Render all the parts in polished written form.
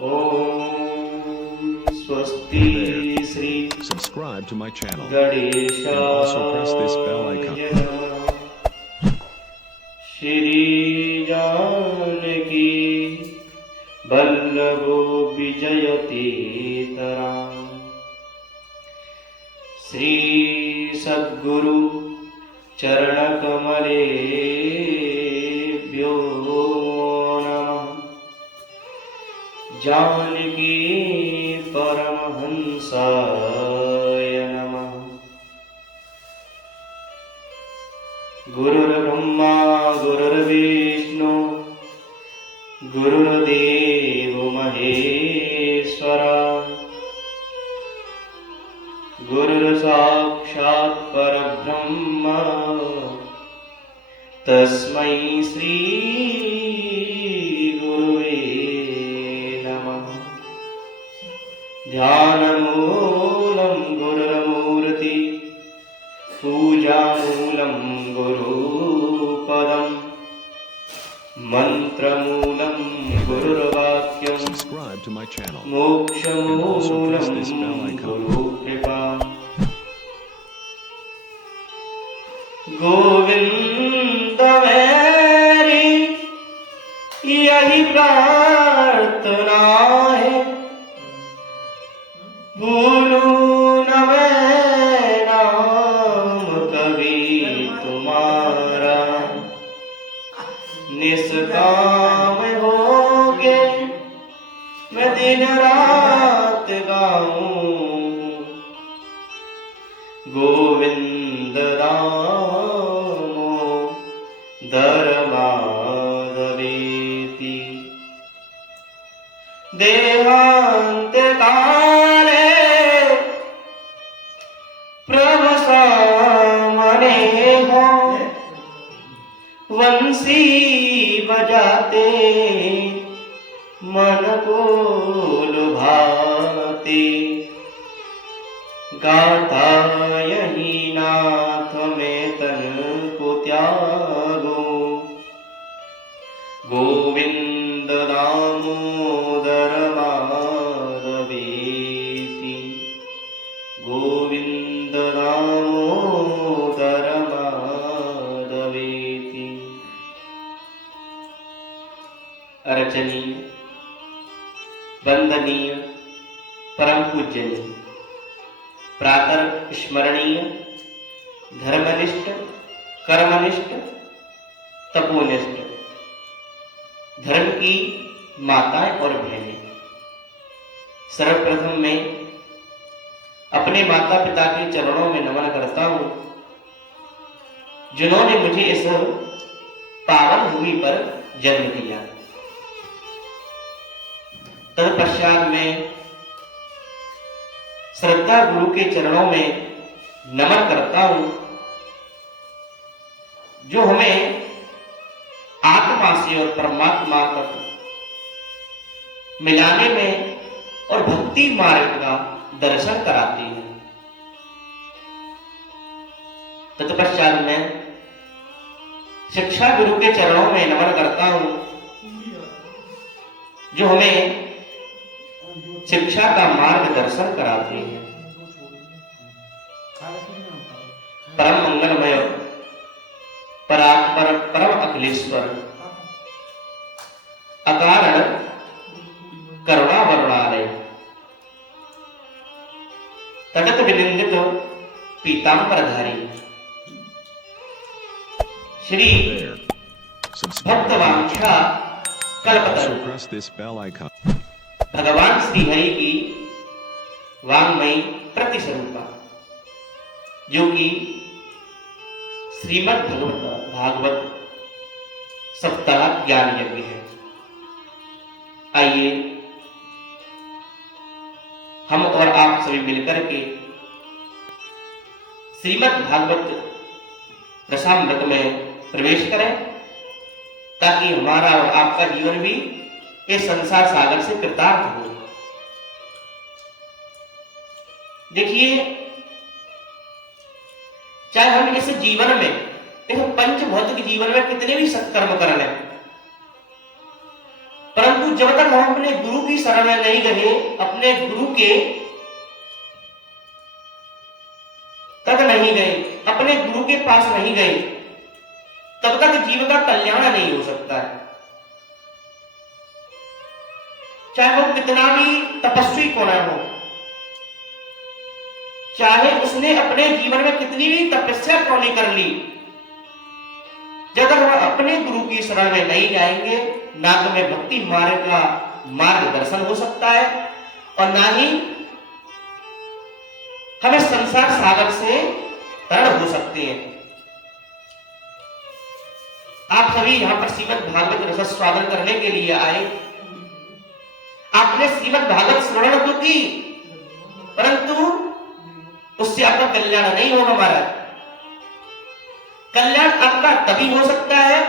Om Swasti Sri Subscribe to my channel Ganesha and also press this bell icon. Shri Janaki Vallabho Vijayati Taram Sri Sadguru Charanakamaleभ्यो नमः जानकी परमहंसाय नमः। गुरुर्ब्रह्मा गुरुर्विष्णु गुरुर्देवो महेश्वरा गुरुर्साक्षात् परब्रह्म तस्मै श्री गुरुवे नमः। ध्यानमूलं गुरुर्मूर्ति पूजामूलं गुरुपदं मन्त्रमूलं गुरुर्वाक्यं Subscribe to my channel and also मोक्षमूलं press this bell icon. Gurukripa. Govind मेरी यही प्रार्थना है, भूलूं न मैं नाम कभी तुम्हारा, निष्काम होके मैं दिन रात गाऊं गोविंद दामोदर माधवेति। देहांत काले प्रभु सामने हो, वंशी बजाते मन को लुभाते, गाता यही नाथ में तन को त्यागो गोविंद दामोदर माधवेति। गोविंद दामोदर माधवेति। अर्चनीय वंदनीय परम पूजनीय प्रातः स्मरणीय धर्मनिष्ठ कर्मनिष्ठ तपोनिष्ठ धर्म की माताएं और बहनें, सर्वप्रथम मैं अपने माता पिता के चरणों में नमन करता हूं जिन्होंने मुझे इस पावन भूमि पर जन्म दिया। तत्पश्चात मैं श्रद्धा गुरु के चरणों में नमन करता हूं जो हमें आत्मा से और परमात्मा तक मिलाने में और भक्ति मार्ग का दर्शन कराती है। तत्पश्चात मैं शिक्षा गुरु के चरणों में नमन करता हूं जो हमें शिक्षा का मार्गदर्शन कराते हैं। परम मंगलमय परात्पर परम अखिलेश्वर अकारण करुणा वरुणालय तटत विनिंदित पीतांबरधारी Shri There. Subscribe to my भक्तवांछा channel. Kalpataru Also press this bell icon. भगवान श्री हरि की वांगमयी प्रतिस्वरूपा जो कि श्रीमद् भागवत सप्ताह ज्ञान यज्ञ है। आइए हम और आप सभी मिलकर के श्रीमद् भागवत रसामृत में प्रवेश करें ताकि हमारा और आपका जीवन भी इस संसार सागर से कृतार्थ हो। देखिए, चाहे हम इस जीवन में, देखो पंच भौतिक जीवन में कितने भी सत्कर्म कर लें, परंतु जब तक हम अपने गुरु की शरण में नहीं गए, अपने गुरु के तक नहीं गए, अपने गुरु के पास नहीं गए, तब तक जीव का कल्याण नहीं हो सकता है। चाहे वो कितना भी तपस्वी क्यों ना हो, चाहे उसने अपने जीवन में कितनी भी तपस्या क्यों नहीं कर ली, जब तक हम अपने गुरु की शरण में नहीं जाएंगे, ना तो हमें भक्ति मार्ग का मार्गदर्शन हो सकता है और ना ही हमें संसार सागर से तरण हो सकते हैं। आप सभी यहां पर श्रीमद् भागवत रस स्वादन करने के लिए आए, आपने श्रीमद् भागवत श्रवण तो की, परंतु उससे आपका कल्याण नहीं होगा महाराज। कल्याण आपका तभी हो सकता है,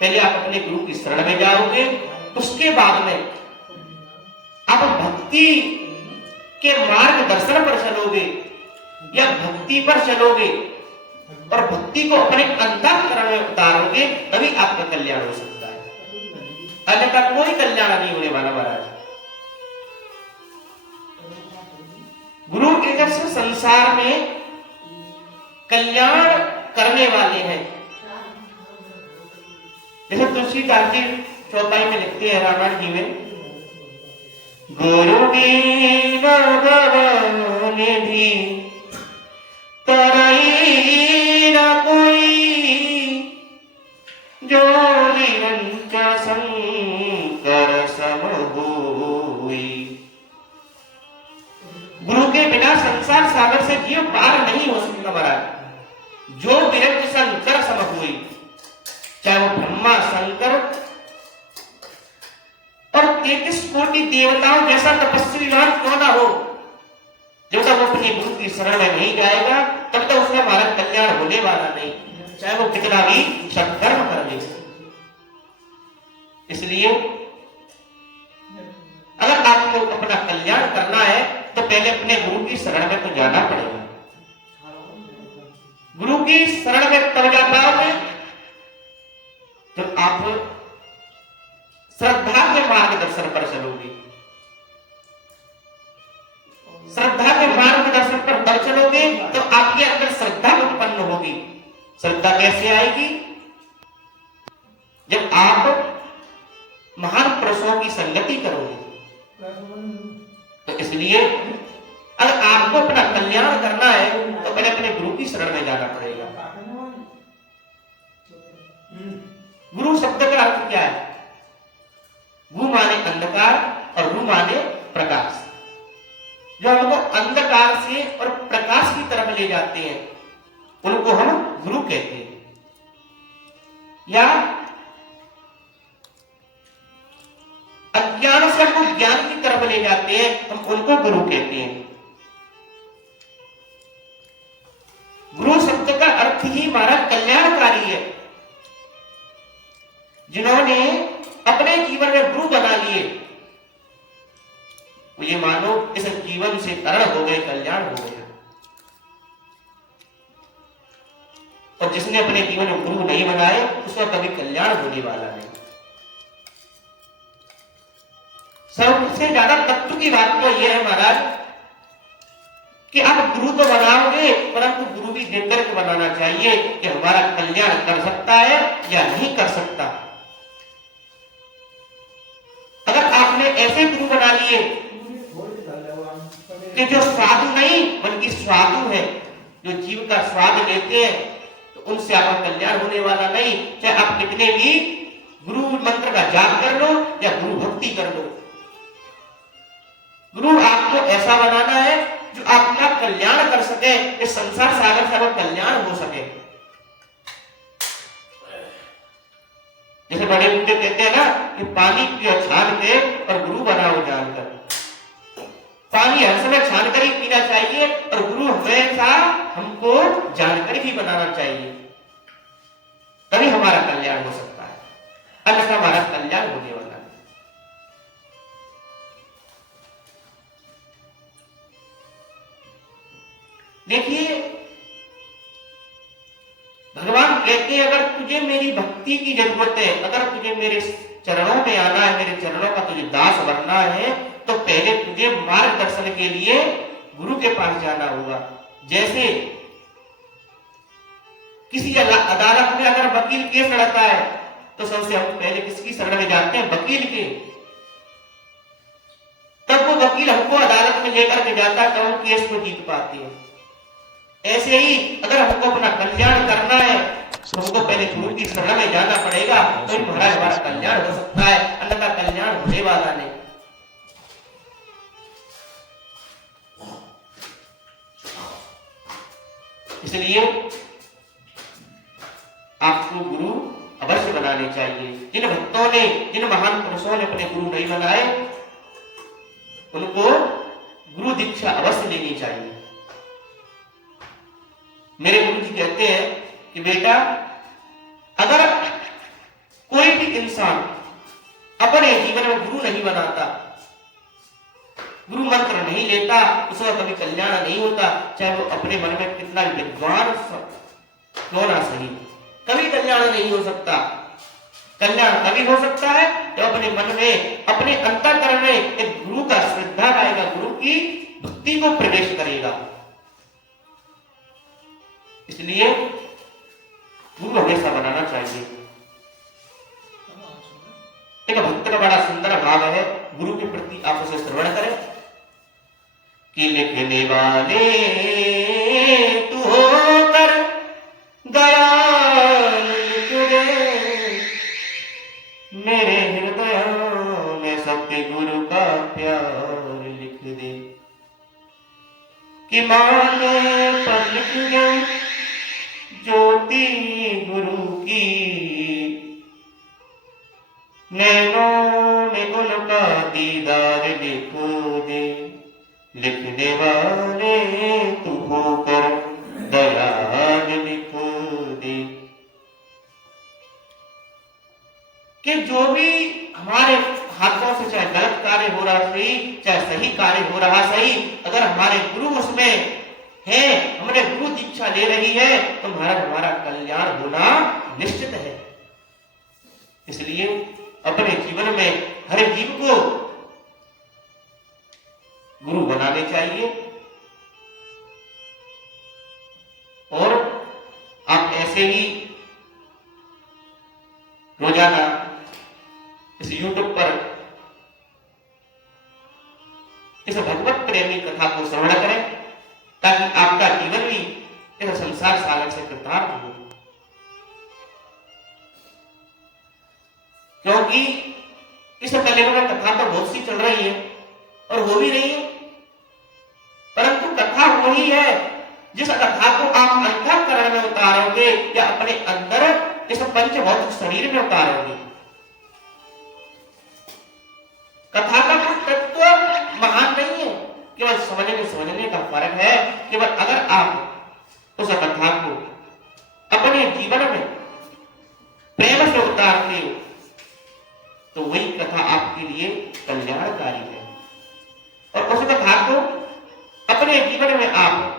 पहले आप अपने गुरु की शरण में जाओगे, उसके बाद में आप भक्ति के मार्गदर्शन पर चलोगे या भक्ति पर चलोगे और भक्ति को अपने अंतःकरण में उतारोगे, तभी आपका कल्याण हो सकता है, अन्यथा कोई कल्याण नहीं होने वाला महाराज। गुरु के जब से संसार में कल्याण करने वाले हैं, जैसे तुलसीदास जी चौपाई में लिखते हैं रामायण जी में, गुरु बिन भवन निधि तरई न कोई, जो निरंतर शंकर सम होई। गुरु के बिना संसार सागर से जीव पार नहीं हो सकता महाराज। जो विरक्त शंकर सम हुई, चाहे वो ब्रह्मा शंकर और 33 कोटि देवताओं जैसा तपस्वीवान क्यों ना हो, जब तक वो अपने गुरु की शरण में नहीं जाएगा, तब तक उसका हमारा कल्याण होने वाला नहीं, चाहे वो कितना भी सत्कर्म कर ले। इसलिए अगर आपको अपना कल्याण करना है तो पहले अपने गुरु की शरण में तो जाना पड़ेगा। गुरु की शरण में तब जा पाओगे जब आप श्रद्धा के मार्गदर्शन पर चलोगे। श्रद्धा के मार्गदर्शन पर तब चलोगे तो आपके अंदर श्रद्धा उत्पन्न होगी। श्रद्धा कैसे आएगी? जब आप महान पुरुषों की संगति करोगे। तो इसलिए अगर आपको अपना कल्याण करना है तो पहले अपने गुरु की शरण में जाना पड़ेगा। गुरु शब्द का अर्थ क्या है? गु माने अंधकार और रु माने प्रकाश। जो हमको अंधकार से और प्रकाश की तरफ ले जाते हैं उनको हम गुरु कहते हैं, या अज्ञान से हमको ज्ञान की तरफ ले जाते हैं, हम उनको गुरु कहते हैं। गुरु शब्द का अर्थ ही हमारा कल्याणकारी है। जिन्होंने अपने जीवन में गुरु बना लिए वो ये मानो इस जीवन से तरण हो गए, कल्याण हो गए। और जिसने अपने जीवन में गुरु नहीं बनाए उसका कभी कल्याण होने वाला नहीं। सबसे ज्यादा तत्व की बात तो यह है महाराज कि आप गुरु तो बनाओगे, परंतु गुरु भी देखकर के बनाना चाहिए कि हमारा कल्याण कर सकता है या नहीं कर सकता। अगर आपने ऐसे गुरु बना लिए कि जो साधु नहीं बल्कि स्वादु है, जो जीव का स्वाद लेते हैं, तो उनसे आपका कल्याण होने वाला नहीं। चाहे आप कितने भी गुरु मंत्र का जाप कर लो या गुरु भक्ति कर लो, गुरु आपको ऐसा बनाना है जो आपका कल्याण कर सके, इस संसार सागर से आपका कल्याण हो सके। जैसे बड़े बूढ़े कहते हैं ना कि पानी पियो छान के और गुरु बनाओ जानकर। पानी हर समय छान कर ही पीना चाहिए और गुरु हमेशा हमको जानकर ही बनाना चाहिए, तभी हमारा कल्याण हो सकता है, अन्यथा हमारा कल्याण होने वाला है। देखिए भगवान कहते हैं अगर तुझे मेरी भक्ति की जरूरत है, अगर तुझे मेरे चरणों में आना है, मेरे चरणों का तुझे दास बनना है, तो पहले तुझे मार्गदर्शन के लिए गुरु के पास जाना होगा। जैसे किसी अदालत में अगर वकील केस लड़ता है तो सबसे हम पहले किसकी शरण में जाते हैं? वकील के। तब वो वकील हमको अदालत में लेकर के जाता है, तब हम केस को जीत पाते हैं। ऐसे ही अगर हमको अपना कल्याण करना है तो हमको पहले गुरु की शरण में जाना पड़ेगा, तो महाराज हमारा कल्याण हो सकता है, अन्यथा कल्याण होने वाला नहीं। इसलिए आपको गुरु अवश्य बनाने चाहिए। जिन भक्तों ने, जिन महान पुरुषों ने अपने गुरु नहीं बनाए, उनको गुरु दीक्षा अवश्य लेनी चाहिए। मेरे गुरु जी कहते हैं कि बेटा, अगर कोई भी इंसान अपने जीवन में गुरु नहीं बनाता, गुरु मंत्र नहीं लेता, उसका कभी कल्याण नहीं होता, चाहे वो अपने मन में कितना भी विद्वान क्यों ना सही, कभी कल्याण नहीं हो सकता। कल्याण तभी हो सकता है जब अपने मन में, अपने अंतःकरण में एक गुरु का श्रद्धा पाएगा, गुरु की भक्ति को प्रवेश करेगा। इसलिए गुरु हमेशा बनाना चाहिए। एक भक्त का बड़ा सुंदर भाव है, गुरु के प्रति आप उसे श्रवण करें कि लिखने वाले तू होकर दयाल लिख दे, मेरे हृदय में सत्य गुरु का प्यार लिख दे, कि माने पर लिख दे ज्योति गुरु की, नैनों में उनका दीदार लिख दे, लिखने वाले तू होकर दयाल लिख दे। कि जो भी हमारे हाथों से चाहे गलत कार्य हो रहा सही, चाहे सही कार्य हो रहा सही, अगर हमारे गुरु उसमें है, हमने गुरु दीक्षा ले रही है, तो हमारा कल्याण होना निश्चित है। इसलिए अपने जीवन में हर जीव को गुरु बनाने चाहिए। और आप ऐसे ही रोजाना इस YouTube पर इस भगवत प्रेमी कथा को श्रवण करें, ताकि आपका जीवन भी इस संसार सागर से कृतार्थ हो। क्योंकि इस कलयुग में कथा तो बहुत सी चल रही है और हो भी रही है, परंतु कथा वही है जिस कथा को आप अंतःकरण में उतारोगे या अपने अंदर इस पंचभौतिक शरीर में उतारोगे। कथा का कोई तत्व महान नहीं है, केवल समझने का फर्क है। केवल अगर आप उस कथा को अपने जीवन में प्रेम से उतारते हो तो वही कथा आपके लिए कल्याणकारी है। और उस कथा को अपने जीवन में आप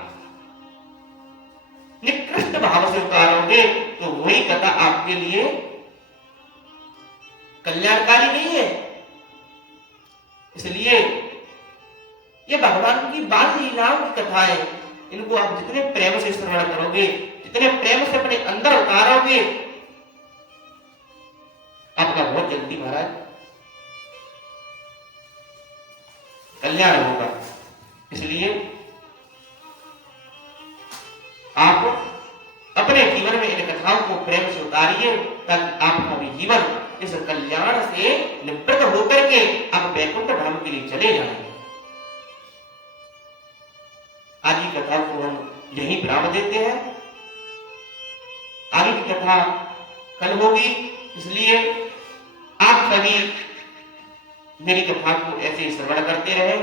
निकृष्ट भाव से उतारोगे तो वही कथा आपके लिए कल्याणकारी नहीं है। इसलिए ये भगवान की बाल लीलाओं की कथाएं, इनको आप जितने प्रेम से श्रवण करोगे, जितने प्रेम से अपने अंदर उतारोगे, आपका बहुत जल्दी महाराज कल्याण होगा। इसलिए आप अपने जीवन में इन कथाओं को प्रेम से उतारिए, ताकि आपका भी जीवन इस कल्याण से निवृत्त होकर के आप वैकुंठ धाम के लिए चले जाएंगे। आज की कथा को हम यहीं विराम देते हैं। आगे की कथा कल होगी, इसलिए आप सभी मेरी कथा को ऐसे ही श्रवण करते रहें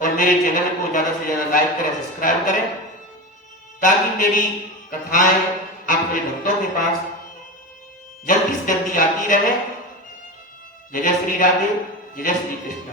और मेरे चैनल को ज्यादा से ज्यादा लाइक करें, सब्सक्राइब करें, ताकि मेरी कथाएं आप मेरे भक्तों के पास जल्दी से जल्दी आती रहे। जय जय श्री राधे, जय जय श्री कृष्ण।